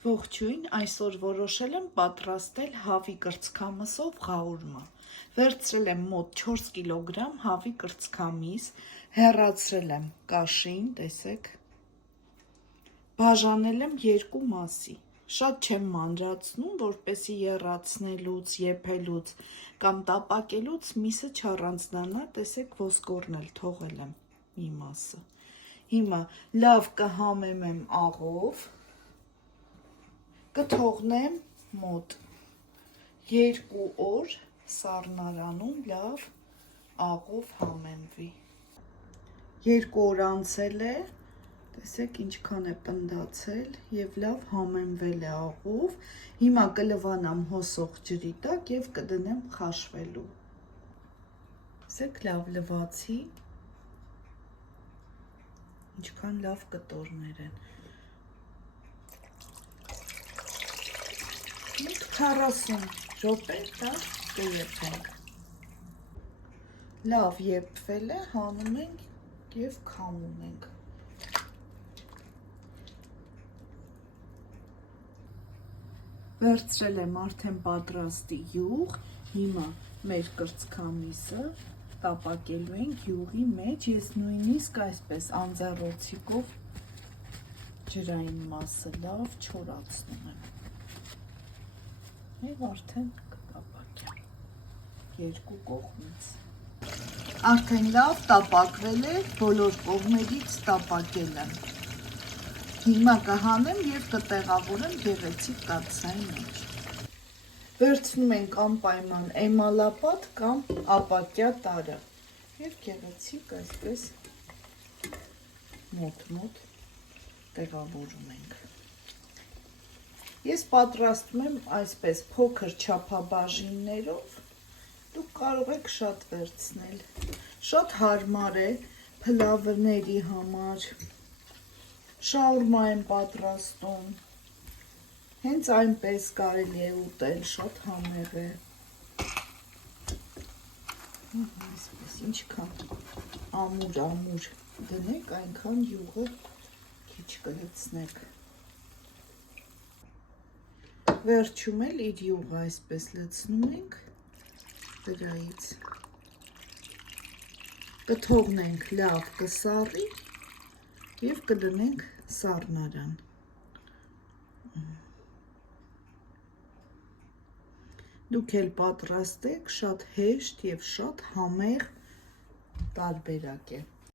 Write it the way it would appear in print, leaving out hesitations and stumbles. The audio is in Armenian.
Ողջույն, այսօր որոշել եմ պատրաստել հավի կրծքամսով ղաղուրմա։ Վերցրել եմ մոտ 4 կիլոգրամ հավի կրծքամիս, հեռացրել եմ կաշին, տեսեք, բաժանել եմ 2 մասի։ Շատ չեմ մանրացնում, որպեսզի եռացնելուց, եփելուց կամ տապակելուց միսը չառանձնանա, տեսեք, ոսկորն էլ թողել եմ մի մասը։ Հիմա լավ կհամեմեմ աղով, կթողնեմ մոտ 2 օր սառնարանում լավ աղով համեմվի։ 2 օր անցել է, տեսեք ինչքան է պնդացել եւ լավ համեմվել է աղով։ Հիմա կլվանամ հոսող ջրի տակ եւ կդնեմ խաշվելու։ Տեսեք լավ լվացի, ինչքան լավ կտորներ են։ 40 րոպե տակ կեփենք։ Լավ եփվել է, հանում ենք եւ քամում ենք։ Վերցրել եմ արդեն պատրաստի յուղ, հիմա մեր կրծքամիսը տապակելու ենք յուղի մեջ, ես նույնիսկ այսպես անձեռոցիկով ջրային մասը լավ չորացնում եմ։ Եվ արդեն կտապակեմ 2 կողմից։ Արդեն լավ տապակվել է, բոլոր կողմերից տապակել եմ։ Հիմա կհանեմ եւ կտեղավորեմ գեղեցիկ կաթսայի մեջ։ Վերցնում ենք անպայման էմալապատ կամ ապակյա տարը եւ գեղեցիկ այսպես մոտ տեղավորում ենք։ Ես պատրաստում եմ այսպես փոքր չափաբաժիններով, դուք կարող եք շատ վերցնել, շատ հարմար է փլավների համար, շաուրմա եմ պատրաստում, հենց այնպես կարելի է ուտել, շատ համեղ է, այսպես ինչքան ամուր դնեք, այնքան յուղը քիչ կլցնեք։ Վերջում էլ իր յուղը այսպես լցնում ենք վրայից, կթողնենք լավ կսառի և կդնենք սառնարան։ Դուք էլ պատրաստեք, շատ հեշտ և շատ համեղ տարբերակ է։